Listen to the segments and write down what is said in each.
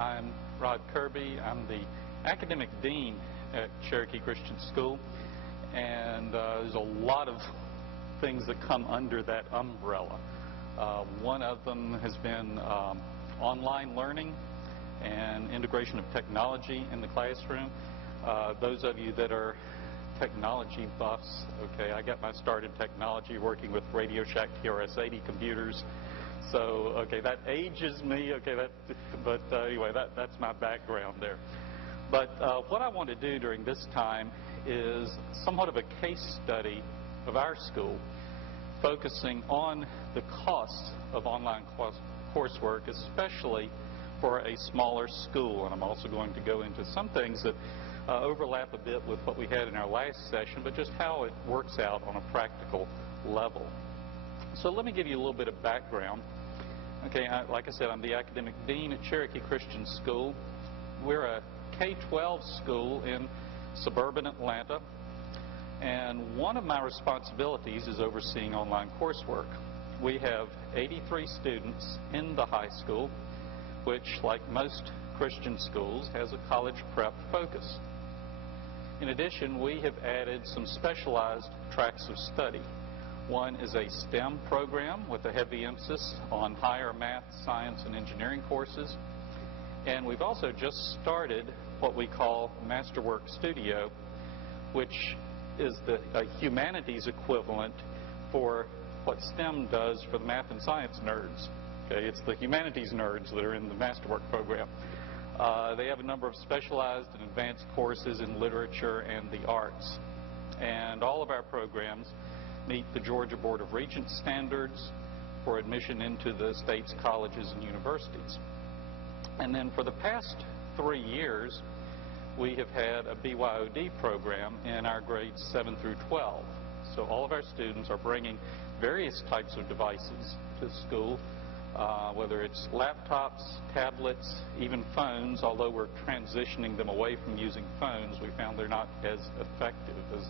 I'm Rod Kirby. I'm the Academic Dean at Cherokee Christian School, and there's a lot of things that come under that umbrella. One of them has been online learning and integration of technology in the classroom. Those of you that are technology buffs, okay, I got my start in technology working with Radio Shack TRS-80 computers. So, okay, that ages me, okay, but anyway, that's my background there. But what I want to do during this time is somewhat of a case study of our school, focusing on the costs of online coursework, especially for a smaller school. And I'm also going to go into some things that overlap a bit with what we had in our last session, but just how it works out on a practical level. So let me give you a little bit of background. Okay, like I said, I'm the Academic Dean at Cherokee Christian School. We're a K-12 school in suburban Atlanta, and one of my responsibilities is overseeing online coursework. We have 83 students in the high school, which, like most Christian schools, has a college prep focus. In addition, we have added some specialized tracks of study. One is a STEM program with a heavy emphasis on higher math, science, and engineering courses. And we've also just started what we call Masterwork Studio, which is a humanities equivalent for what STEM does for the math and science nerds. Okay, it's the humanities nerds that are in the Masterwork program. They have a number of specialized and advanced courses in literature and the arts. And all of our programs meet the Georgia Board of Regents standards for admission into the state's colleges and universities. And then for the past 3 years, we have had a BYOD program in our grades 7 through 12. So all of our students are bringing various types of devices to school, whether it's laptops, tablets, even phones. Although we're transitioning them away from using phones, we found they're not as effective as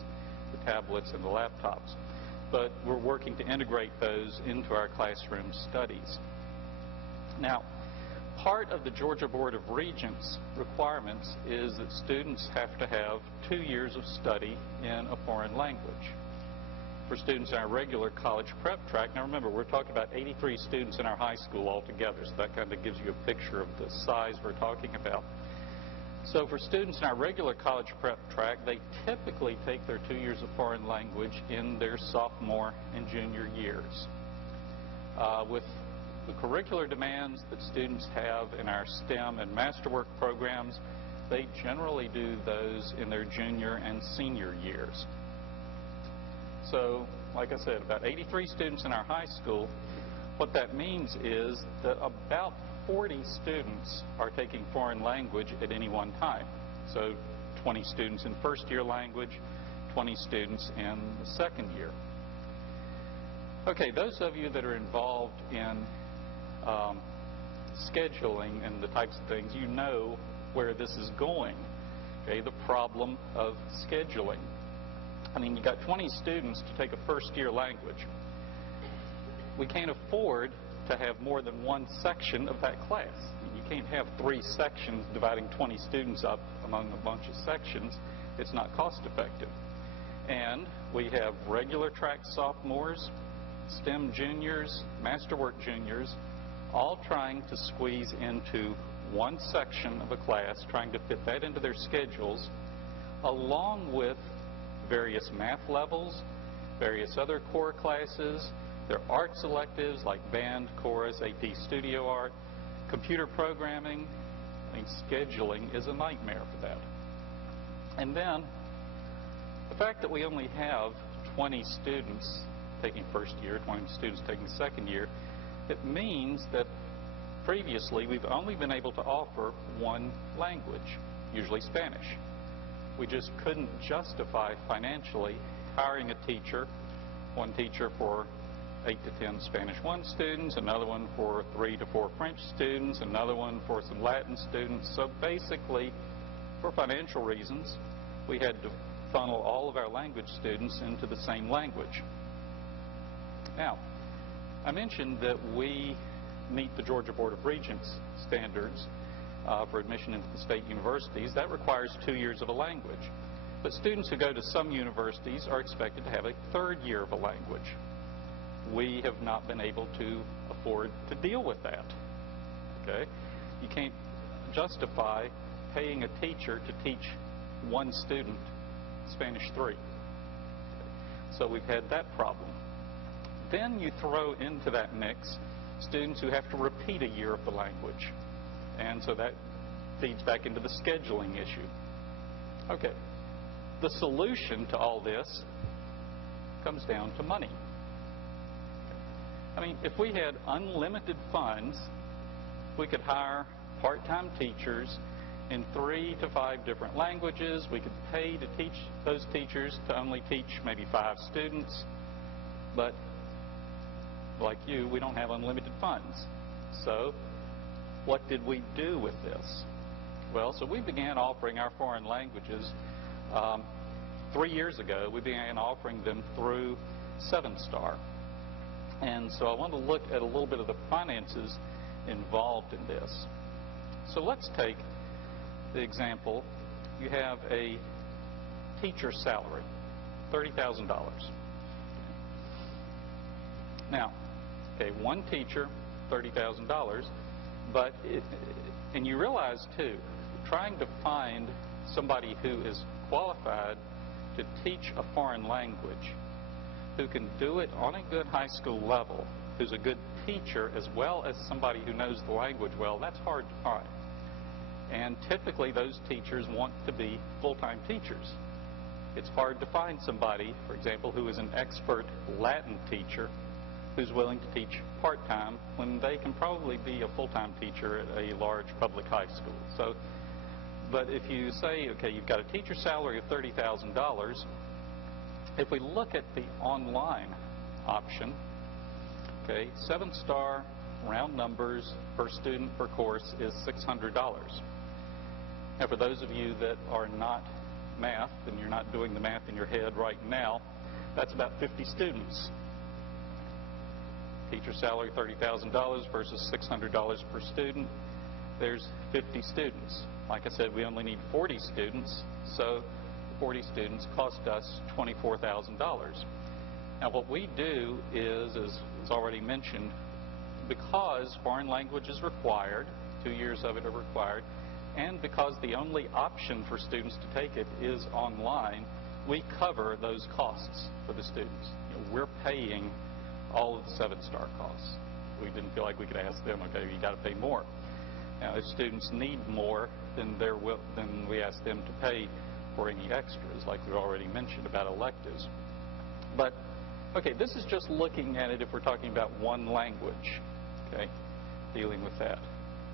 the tablets and the laptops. But we're working to integrate those into our classroom studies. Now, part of the Georgia Board of Regents requirements is that students have to have 2 years of study in a foreign language. For students in our regular college prep track, now remember, we're talking about 83 students in our high school altogether, so that kind of gives you a picture of the size we're talking about. So for students in our regular college prep track, they typically take their 2 years of foreign language in their sophomore and junior years. With the curricular demands that students have in our STEM and Masterwork programs, they generally do those in their junior and senior years. So, like I said, about 83 students in our high school. What that means is that about 40 students are taking foreign language at any one time. So 20 students in first year language, 20 students in the second year. Okay, those of you that are involved in scheduling and the types of things, you know where this is going. Okay, the problem of scheduling. I mean, you got 20 students to take a first year language. We can't afford to have more than one section of that class. You can't have 3 sections dividing 20 students up among a bunch of sections. It's not cost effective. And we have regular track sophomores, STEM juniors, Masterwork juniors, all trying to squeeze into one section of a class, trying to fit that into their schedules, along with various math levels, various other core classes, their arts electives like band, chorus, AP studio art, computer programming. I mean, scheduling is a nightmare for that. And then the fact that we only have 20 students taking first year, 20 students taking second year, it means that previously we've only been able to offer one language, usually Spanish. We just couldn't justify financially hiring a teacher, one teacher for 8 to 10 Spanish 1 students, another one for 3 to 4 French students, another one for some Latin students. So basically, for financial reasons, we had to funnel all of our language students into the same language. Now, I mentioned that we meet the Georgia Board of Regents standards, for admission into the state universities, that requires 2 years of a language. But students who go to some universities are expected to have a 3rd year of a language. We have not been able to afford to deal with that. Okay? You can't justify paying a teacher to teach one student Spanish 3. So we've had that problem. Then you throw into that mix students who have to repeat a year of the language. And so that feeds back into the scheduling issue. Okay. The solution to all this comes down to money. I mean, if we had unlimited funds, we could hire part-time teachers in 3 to 5 different languages. We could pay to teach those teachers to only teach maybe 5 students. But like you, we don't have unlimited funds. So what did we do with this? Well, so we began offering our foreign languages 3 years ago. We began offering them through 7-Star. And so I want to look at a little bit of the finances involved in this. So let's take the example. You have a teacher salary, $30,000. Now, okay, one teacher, $30,000, but and you realize too, trying to find somebody who is qualified to teach a foreign language, who can do it on a good high school level, who's a good teacher as well as somebody who knows the language well, that's hard to find. And typically those teachers want to be full-time teachers. It's hard to find somebody, for example, who is an expert Latin teacher who's willing to teach part-time when they can probably be a full-time teacher at a large public high school. So, but if you say, okay, you've got a teacher salary of $30,000, if we look at the online option, okay, 7-Star, round numbers per student per course is $600. Now, for those of you that are not math and you're not doing the math in your head right now, that's about 50 students. Teacher salary $30,000 versus $600 per student. There's 50 students. Like I said, we only need 40 students, so 40 students cost us $24,000. Now, what we do is, as already mentioned, because foreign language is required, 2 years of it are required, and because the only option for students to take it is online, we cover those costs for the students. We're paying all of the 7-Star costs. We didn't feel like we could ask them, okay, you got to pay more. Now, if students need more, then we ask them to pay for any extras, like we already mentioned about electives. But, okay, this is just looking at it if we're talking about one language, okay, dealing with that.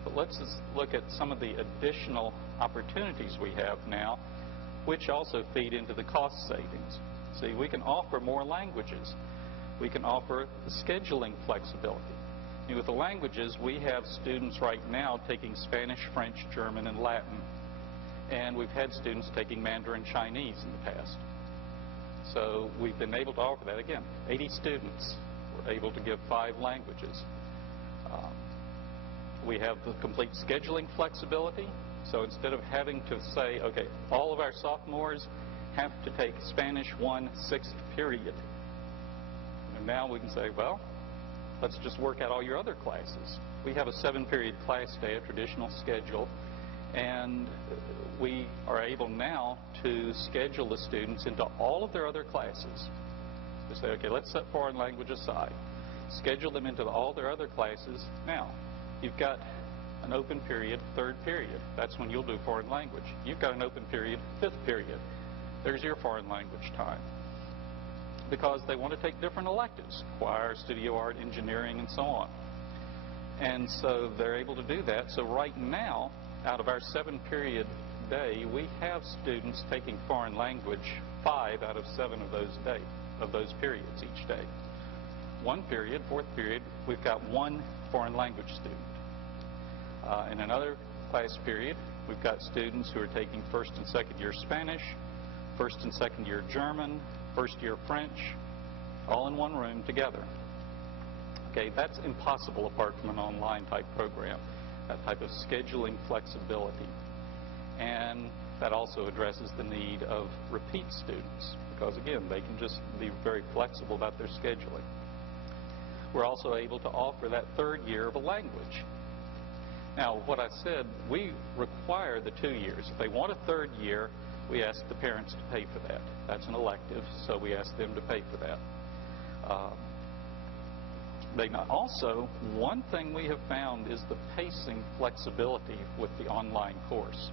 But let's just look at some of the additional opportunities we have now, which also feed into the cost savings. See, we can offer more languages. We can offer the scheduling flexibility. And with the languages, we have students right now taking Spanish, French, German, and Latin. And we've had students taking Mandarin Chinese in the past. So we've been able to offer that. Again, 80 students. We're able to give 5 languages. We have the complete scheduling flexibility. So instead of having to say, okay, all of our sophomores have to take Spanish 1 6th period. And now we can say, well, let's just work out all your other classes. We have a 7-period class day, a traditional schedule, and we are able now to schedule the students into all of their other classes. We say, okay, let's set foreign language aside. Schedule them into all their other classes. Now, you've got an open period, 3rd period. That's when you'll do foreign language. You've got an open period, 5th period. There's your foreign language time. Because they want to take different electives, choir, studio art, engineering, and so on. And so they're able to do that. So right now, out of our 7-period day, we have students taking foreign language 5 out of 7 of those periods each day. 1 period, 4th period, we've got 1 foreign language student. In another class period, we've got students who are taking 1st and 2nd year Spanish, 1st and 2nd year German, 1st year French, all in one room together. Okay, that's impossible apart from an online type program. that type of scheduling flexibility. And that also addresses the need of repeat students, because again, they can just be very flexible about their scheduling. We're also able to offer that third year of a language. Now, what I said, we require the 2 years. If they want a third year, we ask the parents to pay for that. That's an elective, so we ask them to pay for that. Also, one thing we have found is the pacing flexibility with the online course.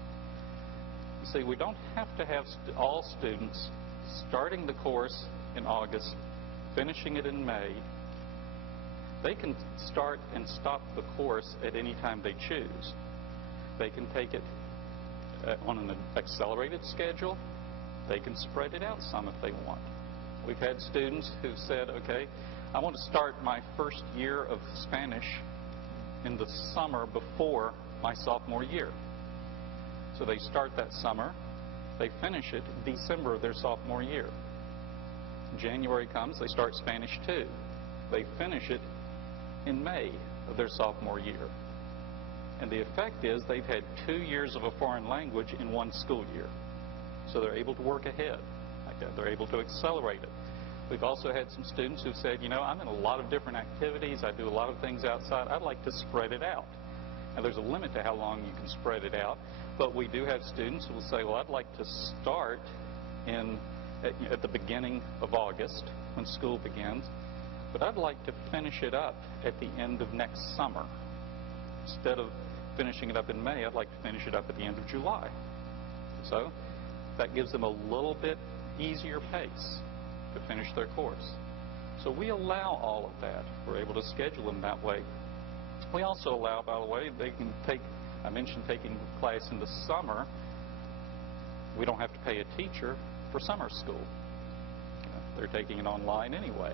You see, we don't have to have all students starting the course in August, finishing it in May. They can start and stop the course at any time they choose. They can take it on an accelerated schedule. They can spread it out some if they want. We've had students who said, okay, I want to start my first year of Spanish in the summer before my sophomore year. So they start that summer, they finish it December of their sophomore year. January comes, they start Spanish 2. They finish it in May of their sophomore year. And the effect is they've had 2 years of a foreign language in one school year. So they're able to work ahead. They're able to accelerate it. We've also had some students who've said, you know, I'm in a lot of different activities. I do a lot of things outside. I'd like to spread it out. Now, there's a limit to how long you can spread it out. But we do have students who will say, well, I'd like to start at the beginning of August when school begins. But I'd like to finish it up at the end of next summer. Instead of finishing it up in May, I'd like to finish it up at the end of July. So that gives them a little bit easier pace to finish their course. So we allow all of that. We're able to schedule them that way. We also allow, by the way, they can take, I mentioned taking class in the summer. We don't have to pay a teacher for summer school. They're taking it online anyway.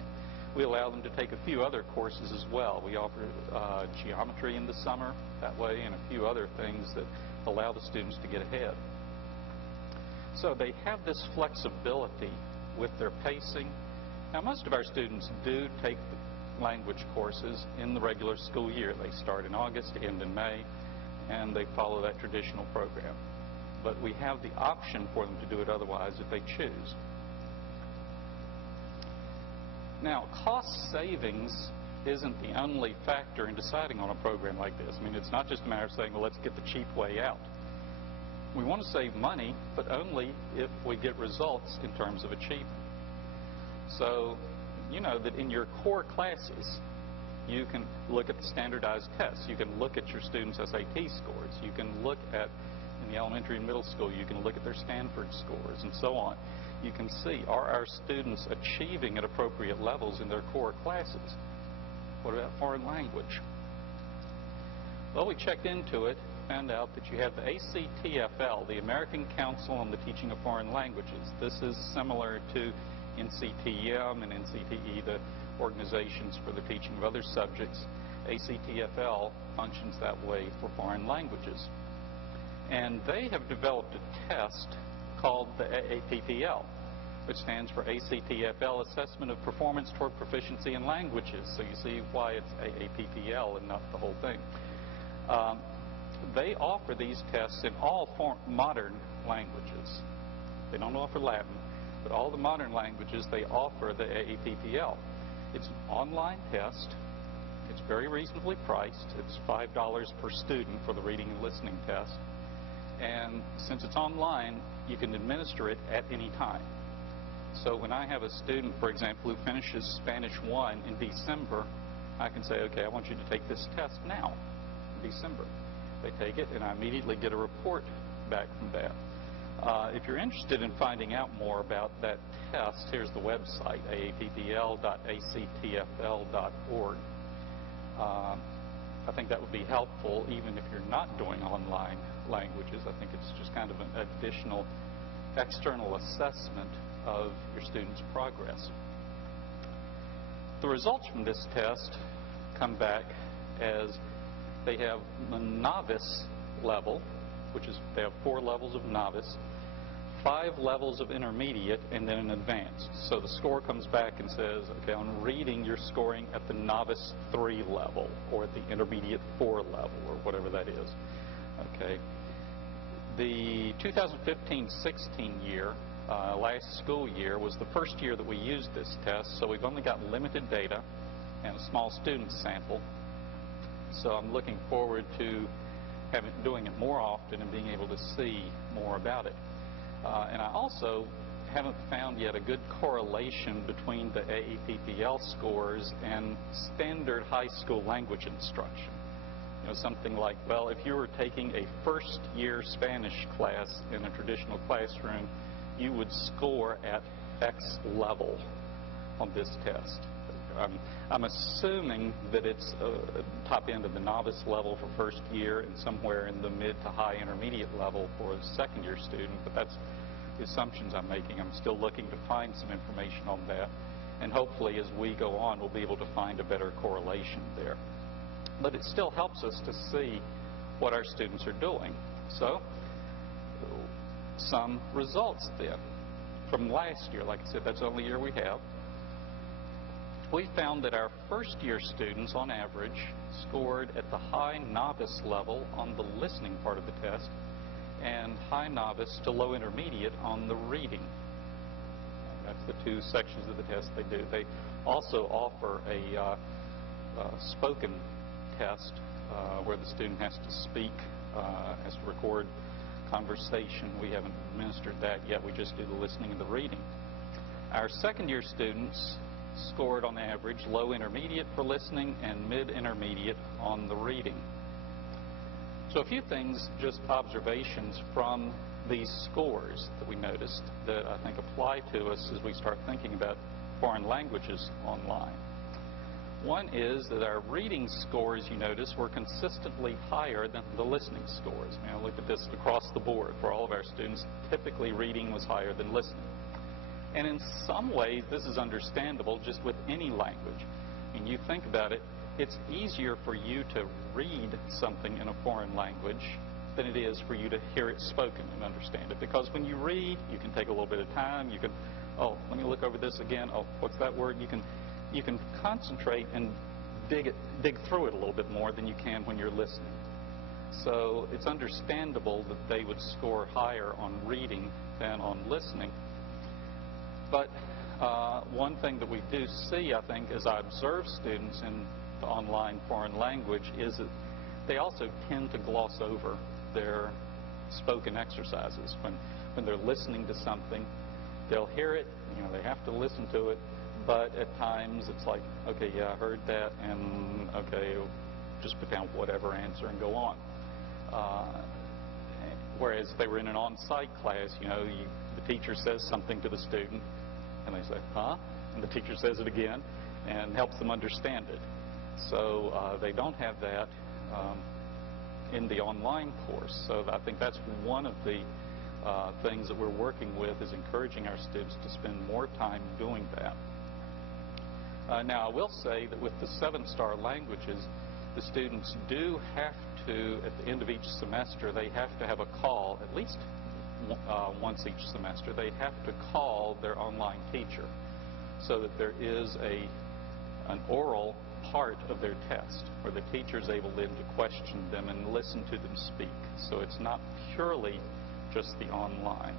We allow them to take a few other courses as well. We offer geometry in the summer that way, and a few other things that allow the students to get ahead. So they have this flexibility with their pacing. Now, most of our students do take language courses in the regular school year. They start in August, end in May, and they follow that traditional program. But we have the option for them to do it otherwise if they choose. Now, cost savings isn't the only factor in deciding on a program like this. I mean, it's not just a matter of saying, well, let's get the cheap way out. We want to save money, but only if we get results in terms of achievement. So, you know that in your core classes, you can look at the standardized tests. You can look at your students' SAT scores. You can look at, in the elementary and middle school, you can look at their Stanford scores and so on. You can see, are our students achieving at appropriate levels in their core classes? What about foreign language? Well, we checked into it, found out that you have the ACTFL, the American Council on the Teaching of Foreign Languages. This is similar to NCTM and NCTE, the organizations for the teaching of other subjects. ACTFL functions that way for foreign languages. And they have developed a test called the AAPPL, which stands for ACTFL, Assessment of Performance Toward Proficiency in Languages. So you see why it's AAPPL and not the whole thing. They offer these tests in all modern languages. They don't offer Latin, but all the modern languages, they offer the AAPPL. It's an online test. It's very reasonably priced. It's $5 per student for the reading and listening test. And since it's online, you can administer it at any time. So when I have a student, for example, who finishes Spanish 1 in December, I can say, okay, I want you to take this test now, in December. They take it, and I immediately get a report back from that. If you're interested in finding out more about that test, here's the website, aappl.actfl.org. I think that would be helpful even if you're not doing online languages. I think it's just kind of an additional external assessment of your students' progress. The results from this test come back as they have the novice level, which is, they have 4 levels of novice, 5 levels of intermediate and then an advanced. So the score comes back and says, okay, on reading you're scoring at the novice 3 level or at the intermediate 4 level or whatever that is. Okay. The 2015-16 year, last school year, was the first year that we used this test, so we've only got limited data and a small student sample. So I'm looking forward to doing it more often and being able to see more about it. And I also haven't found yet a good correlation between the AEPPL scores and standard high school language instruction. You know, something like, well, if you were taking a first-year Spanish class in a traditional classroom, you would score at X level on this test. I'm assuming that it's top end of the novice level for first year and somewhere in the mid to high intermediate level for a second year student, but that's the assumptions I'm making. I'm still looking to find some information on that, and hopefully as we go on we'll be able to find a better correlation there. But it still helps us to see what our students are doing. So some results then from last year. Like I said, that's the only year we have. We found that our first-year students, on average, scored at the high novice level on the listening part of the test and high novice to low intermediate on the reading. That's the 2 sections of the test they do. They also offer a spoken test where the student has to speak, has to record conversation. We haven't administered that yet. We just do the listening and the reading. Our second-year students scored on average low intermediate for listening and mid intermediate on the reading. So a few things, just observations from these scores that we noticed that I think apply to us as we start thinking about foreign languages online. One is that our reading scores, you notice, were consistently higher than the listening scores. I mean, I looked at this across the board for all of our students. Typically reading was higher than listening. And in some ways, this is understandable just with any language. I mean, you think about it, it's easier for you to read something in a foreign language than it is for you to hear it spoken and understand it. Because when you read, you can take a little bit of time. You can, oh, let me look over this again. Oh, what's that word? You can concentrate and dig through it a little bit more than you can when you're listening. So it's understandable that they would score higher on reading than on listening. But one thing that we do see, I think, as I observe students in the online foreign language is that they also tend to gloss over their spoken exercises. When they're listening to something, they'll hear it, you know, they have to listen to it, but at times it's like, okay, yeah, I heard that, and okay, just put down whatever answer and go on. Whereas if they were in an on-site class, you know, the teacher says something to the student, and they say, huh? And the teacher says it again and helps them understand it. So they don't have that in the online course. So I think that's one of the things that we're working with, is encouraging our students to spend more time doing that. Now, I will say that with the 7-star languages, the students do have to, at the end of each semester, they have to have a call, at least once each semester, they have to call their online teacher so that there is an oral part of their test where the teacher is able then to question them and listen to them speak. So it's not purely just the online.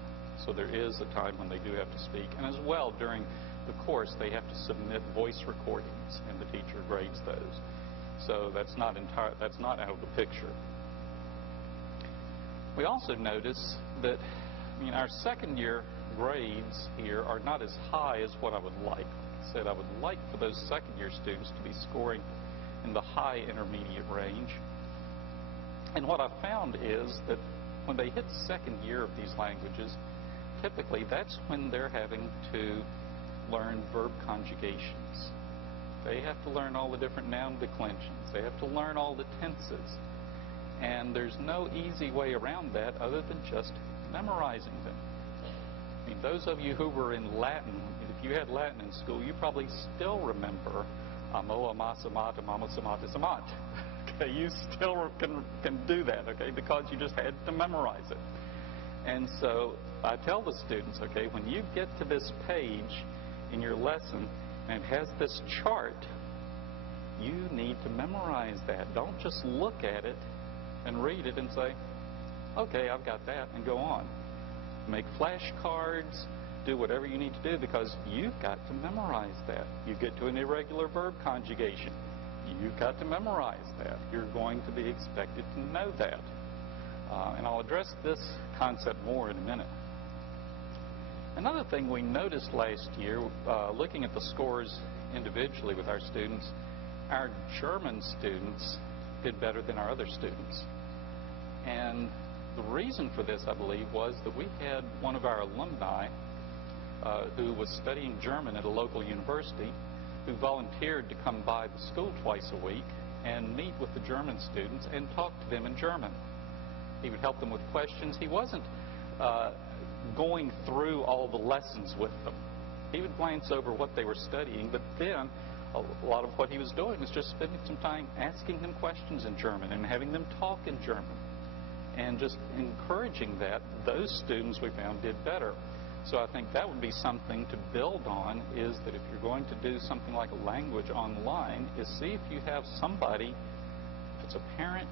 So there is a time when they do have to speak. And as well, during the course, they have to submit voice recordings, and the teacher grades those. So that's not out of the picture. We also notice that, I mean, our second-year grades here are not as high as what I would like. Like I said, I would like for those second-year students to be scoring in the high intermediate range. And what I found is that when they hit second year of these languages, typically that's when they're having to learn verb conjugations. They have to learn all the different noun declensions. They have to learn all the tenses. And there's no easy way around that other than just memorizing them. I mean, those of you who were in Latin, if you had Latin in school, you probably still remember amo, ama, samat, amamo, samat, samat. Okay, you still can do that, okay, because you just had to memorize it. And so I tell the students, okay, when you get to this page in your lesson and it has this chart, you need to memorize that. Don't just look at it and read it and say, okay, I've got that, and go on. Make flashcards, do whatever you need to do, because you've got to memorize that. You get to an irregular verb conjugation, you've got to memorize that. You're going to be expected to know that. And I'll address this concept more in a minute. Another thing we noticed last year, looking at the scores individually with our students, our German students did better than our other students. And the reason for this, I believe, was that we had one of our alumni who was studying German at a local university, who volunteered to come by the school twice a week and meet with the German students and talk to them in German. He would help them with questions. He wasn't going through all the lessons with them. He would glance over what they were studying, but then a lot of what he was doing was just spending some time asking them questions in German and having them talk in German, and just encouraging that. Those students, we found, did better. So I think that would be something to build on, is that if you're going to do something like a language online, is see if you have somebody, if it's a parent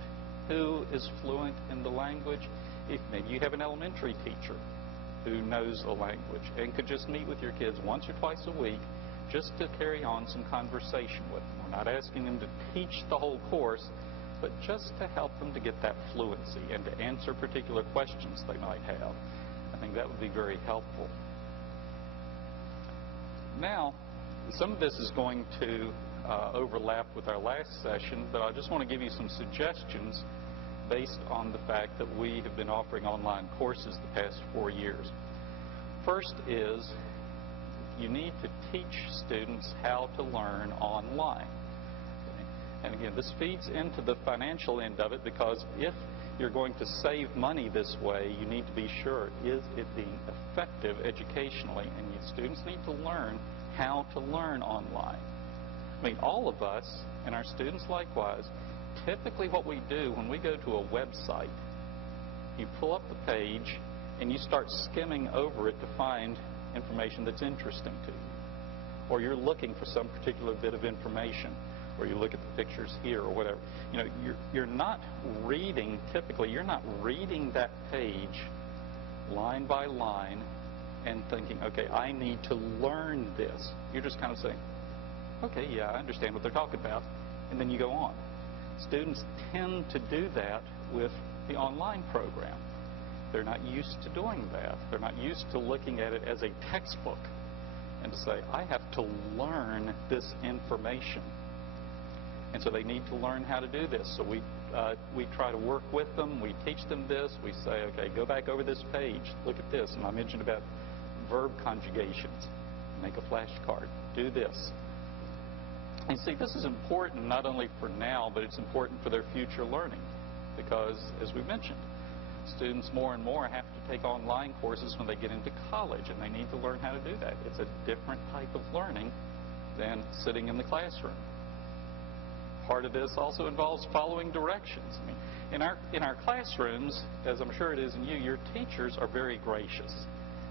who is fluent in the language, if maybe you have an elementary teacher who knows the language and could just meet with your kids once or twice a week just to carry on some conversation with them. We're not asking them to teach the whole course, but just to help them to get that fluency and to answer particular questions they might have. I think that would be very helpful. Now, some of this is going to overlap with our last session, but I just want to give you some suggestions based on the fact that we have been offering online courses the past 4 years. First is, you need to teach students how to learn online. And again, this feeds into the financial end of it, because if you're going to save money this way, you need to be sure, is it being effective educationally? And students need to learn how to learn online. I mean, all of us, and our students likewise, typically what we do when we go to a website, you pull up the page and you start skimming over it to find information that's interesting to you. Or you're looking for some particular bit of information, or you look at the pictures here or whatever. You know, you're not reading, typically, you're not reading that page line by line and thinking, okay, I need to learn this. You're just kind of saying, okay, yeah, I understand what they're talking about, and then you go on. Students tend to do that with the online program. They're not used to doing that. They're not used to looking at it as a textbook and to say, I have to learn this information. And so they need to learn how to do this. So we try to work with them. We teach them this. We say, okay, go back over this page. Look at this. And I mentioned about verb conjugations. Make a flashcard. Do this. And see, this is important not only for now, but it's important for their future learning. Because, as we mentioned, students more and more have to take online courses when they get into college, and they need to learn how to do that. It's a different type of learning than sitting in the classroom. Part of this also involves following directions. I mean, in our classrooms, as I'm sure it is in you, your teachers are very gracious.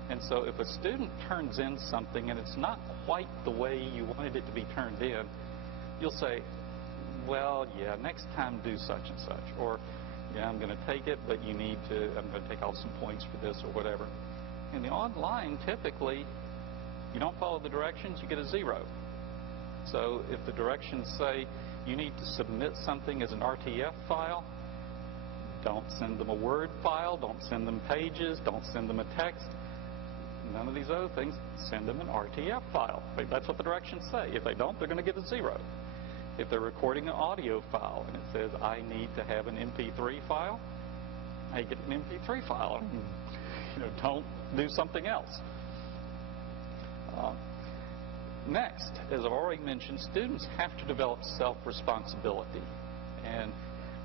And so if a student turns in something and it's not quite the way you wanted it to be turned in, you'll say, well, yeah, next time do such and such. Or, yeah, I'm going to take it, but I'm going to take off some points for this or whatever. In the online, typically, you don't follow the directions, you get a 0. So if the directions say you need to submit something as an RTF file, don't send them a Word file, don't send them pages, don't send them a text. None of these other things. Send them an RTF file. That's what the directions say. If they don't, they're going to get a 0. If they're recording an audio file and it says, I need to have an MP3 file, I get an MP3 file. Don't do something else. Next, as I've already mentioned, students have to develop self-responsibility. And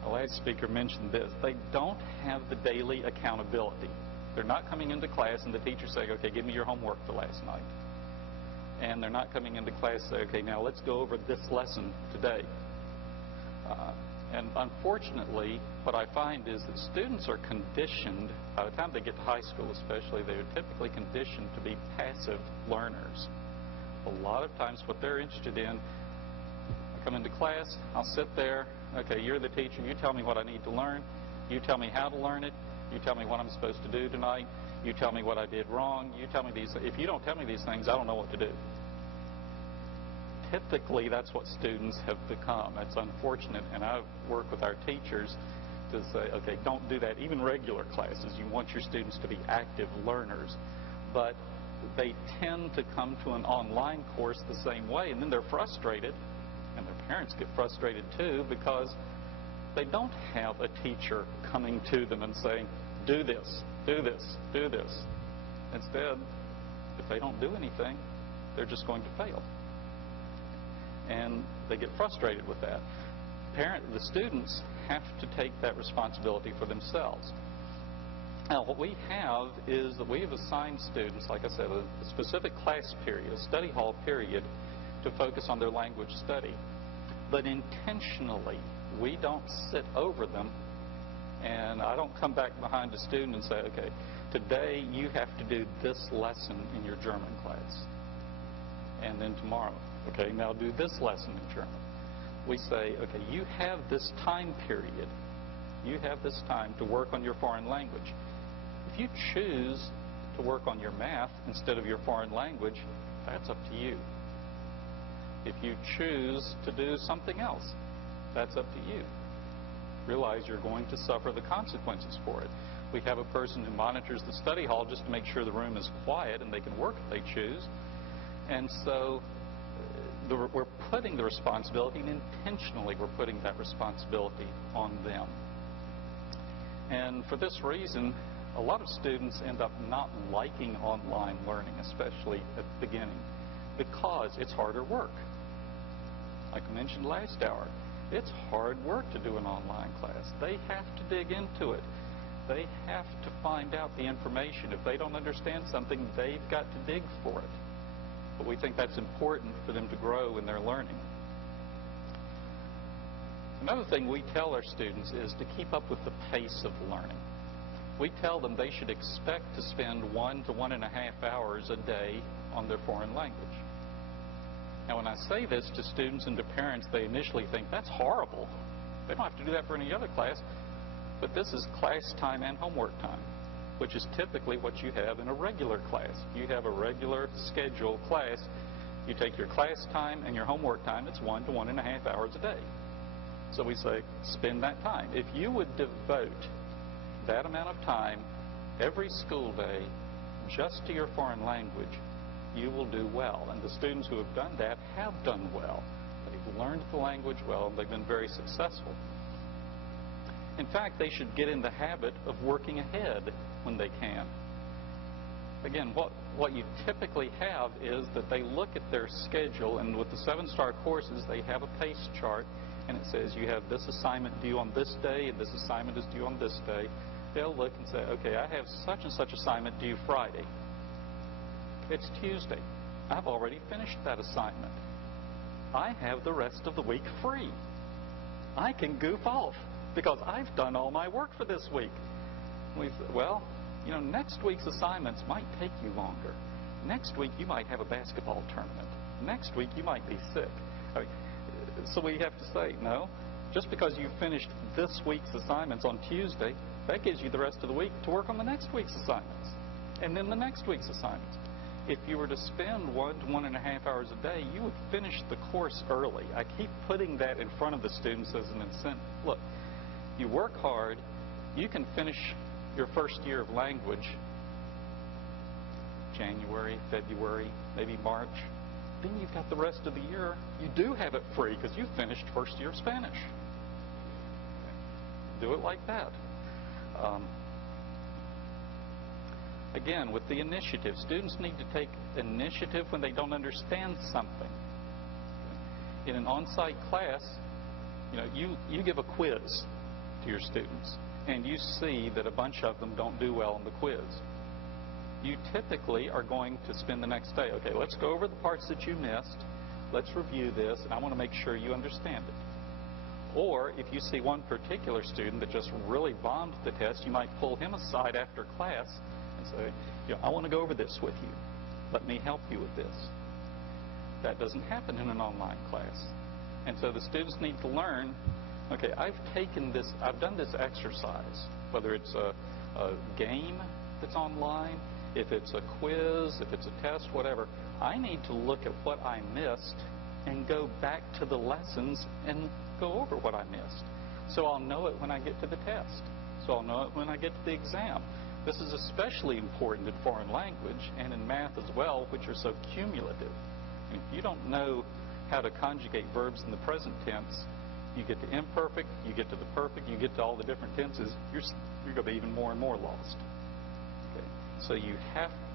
the last speaker mentioned this. They don't have the daily accountability. They're not coming into class and the teacher's saying, okay, give me your homework for last night. And they're not coming into class and say, okay, now let's go over this lesson today. And unfortunately, what I find is that students are conditioned, by the time they get to high school especially, they are typically conditioned to be passive learners. A lot of times what they're interested in, I come into class, I'll sit there, okay, you're the teacher, you tell me what I need to learn, you tell me how to learn it, you tell me what I'm supposed to do tonight, you tell me what I did wrong, you tell me these. If you don't tell me these things, I don't know what to do. Typically, that's what students have become. It's unfortunate, and I work with our teachers to say, okay, don't do that. Even regular classes, you want your students to be active learners. But they tend to come to an online course the same way, and then they're frustrated, and their parents get frustrated too, because they don't have a teacher coming to them and saying, do this, do this, do this. Instead, if they don't do anything, they're just going to fail. And they get frustrated with that. The students have to take that responsibility for themselves. Now, what we have is that we have assigned students, like I said, a specific class period, a study hall period, to focus on their language study. But intentionally, we don't sit over them, and I don't come back behind a student and say, okay, today you have to do this lesson in your German class. And then tomorrow, okay, now do this lesson in German. We say, okay, you have this time period. You have this time to work on your foreign language. If you choose to work on your math instead of your foreign language, that's up to you. If you choose to do something else, that's up to you. Realize you're going to suffer the consequences for it. We have a person who monitors the study hall just to make sure the room is quiet and they can work if they choose. And so we're putting the responsibility, and intentionally we're putting that responsibility on them. And for this reason, a lot of students end up not liking online learning, especially at the beginning, because it's harder work. Like I mentioned last hour, it's hard work to do an online class. They have to dig into it. They have to find out the information. If they don't understand something, they've got to dig for it. But we think that's important for them to grow in their learning. Another thing we tell our students is to keep up with the pace of learning. We tell them they should expect to spend 1 to 1.5 hours a day on their foreign language. Now, when I say this to students and to parents, they initially think, that's horrible. They don't have to do that for any other class. But this is class time and homework time, which is typically what you have in a regular class. You have a regular scheduled class. You take your class time and your homework time. It's 1 to 1.5 hours a day. So we say, spend that time. If you would devote that amount of time every school day just to your foreign language, you will do well. And the students who have done that have done well. They've learned the language well, and they've been very successful. In fact, they should get in the habit of working ahead when they can. Again, what you typically have is that they look at their schedule, and with the 7-star courses, they have a pace chart, and it says you have this assignment due on this day, and this assignment is due on this day. They'll look and say, okay, I have such and such assignment due Friday. It's Tuesday. I've already finished that assignment. I have the rest of the week free. I can goof off because I've done all my work for this week. We say, well, you know, next week's assignments might take you longer. Next week you might have a basketball tournament. Next week you might be sick. So we have to say, no, just because you finished this week's assignments on Tuesday, that gives you the rest of the week to work on the next week's assignments, and then the next week's assignments. If you were to spend 1 to 1.5 hours a day, you would finish the course early. I keep putting that in front of the students as an incentive. Look, you work hard, you can finish your first year of language January, February, maybe March. Then you've got the rest of the year. You do have it free because you finished first year of Spanish. Do it like that. Again, with the initiative, students need to take initiative when they don't understand something. In an on-site class, you give a quiz to your students, and you see that a bunch of them don't do well on the quiz. You typically are going to spend the next day, okay, let's go over the parts that you missed, let's review this, and I want to make sure you understand it. Or if you see one particular student that just really bombed the test, you might pull him aside after class and say, I want to go over this with you. Let me help you with this. That doesn't happen in an online class. And so the students need to learn, okay, I've done this exercise, whether it's a game that's online, if it's a quiz, if it's a test, whatever. I need to look at what I missed and go back to the lessons and go over what I missed. So I'll know it when I get to the test. So I'll know it when I get to the exam. This is especially important in foreign language and in math as well, which are so cumulative. If you don't know how to conjugate verbs in the present tense, you get to imperfect, you get to the perfect, you get to all the different tenses, you're going to be even more and more lost. Okay. So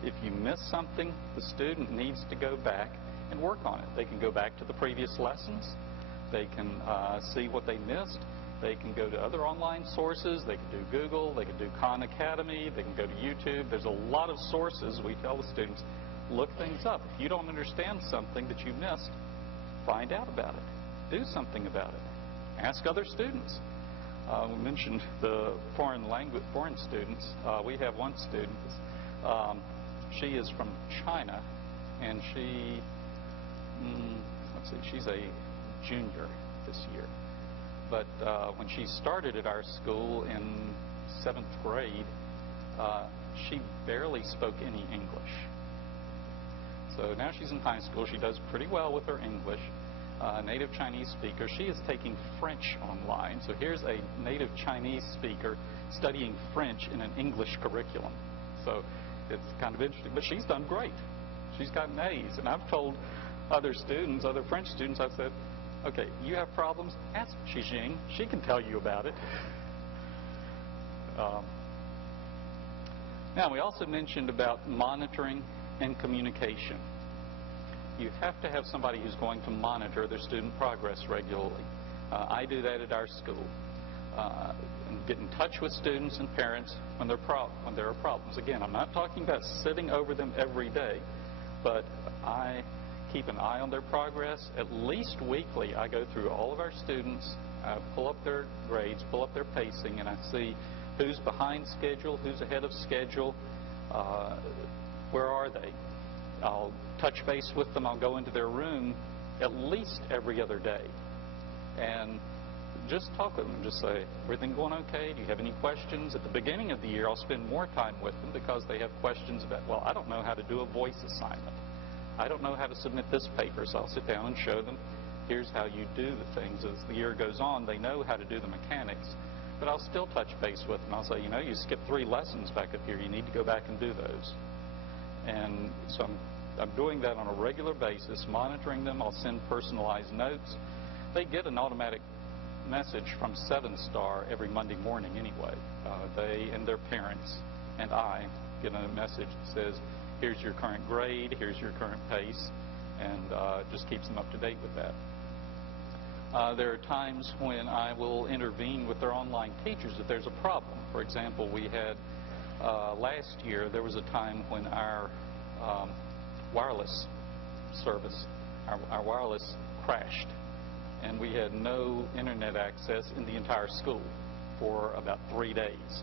if you miss something, the student needs to go back and work on it. They can go back to the previous lessons. They can see what they missed. They can go to other online sources. They can do Google. They can do Khan Academy. They can go to YouTube. There's a lot of sources. We tell the students, look things up. If you don't understand something that you missed, find out about it. Do something about it. Ask other students. We mentioned the foreign students. We have one student. She is from China, and she's a junior this year. But when she started at our school in 7th grade, she barely spoke any English. So now she's in high school. She does pretty well with her English. Native Chinese speaker. She is taking French online. So here's a native Chinese speaker studying French in an English curriculum. So it's kind of interesting. But she's done great. She's gotten A's. And I've told other students, other French students, I've said, okay, you have problems? Ask Xijing. She can tell you about it. Now, we also mentioned about monitoring and communication. You have to have somebody who's going to monitor their student progress regularly. I do that at our school. And get in touch with students and parents when there are problems. Again, I'm not talking about sitting over them every day, but I keep an eye on their progress. At least weekly, I go through all of our students, pull up their grades, pull up their pacing, and I see who's behind schedule, who's ahead of schedule, where are they. I'll touch base with them. I'll go into their room at least every other day and just talk with them and just say, everything going okay? Do you have any questions? At the beginning of the year, I'll spend more time with them because they have questions about, well, I don't know how to do a voice assignment. I don't know how to submit this paper, so I'll sit down and show them, here's how you do the things. As the year goes on, they know how to do the mechanics, but I'll still touch base with them. I'll say, you skipped 3 lessons back up here. You need to go back and do those. And so I'm doing that on a regular basis, monitoring them. I'll send personalized notes. They get an automatic message from 7-Star every Monday morning anyway. They and their parents and I get a message that says, here's your current grade, here's your current pace, and just keeps them up to date with that. There are times when I will intervene with their online teachers if there's a problem. For example, we had last year, there was a time when our wireless service, our wireless crashed, and we had no internet access in the entire school for about 3 days.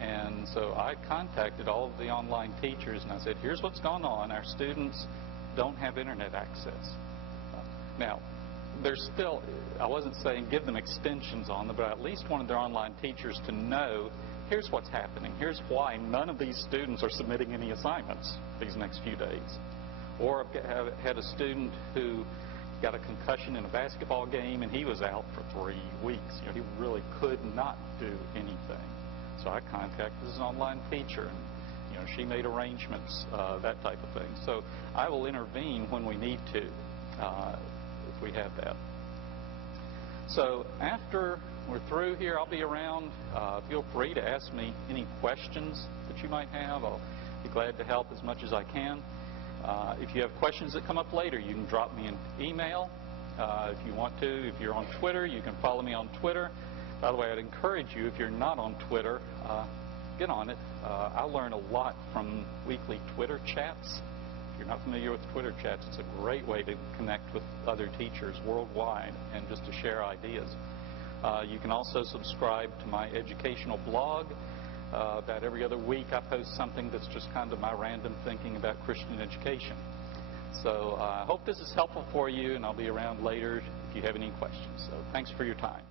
And so I contacted all of the online teachers and I said, here's what's going on. Our students don't have internet access. Now, there's still, I wasn't saying give them extensions on them, but I at least wanted their online teachers to know, here's what's happening. Here's why none of these students are submitting any assignments these next few days. Or I've had a student who got a concussion in a basketball game and he was out for 3 weeks. He really could not do anything. So I contacted his online teacher and she made arrangements, that type of thing. So I will intervene when we need to, if we have that. So after we're through here, I'll be around. Feel free to ask me any questions that you might have. I'll be glad to help as much as I can. If you have questions that come up later, you can drop me an email. If you want to, if you're on Twitter, you can follow me on Twitter. By the way, I'd encourage you, if you're not on Twitter, get on it. I learn a lot from weekly Twitter chats. If you're not familiar with Twitter chats, it's a great way to connect with other teachers worldwide and just to share ideas. You can also subscribe to my educational blog. About every other week I post something that's just kind of my random thinking about Christian education. So I hope this is helpful for you, and I'll be around later if you have any questions. So thanks for your time.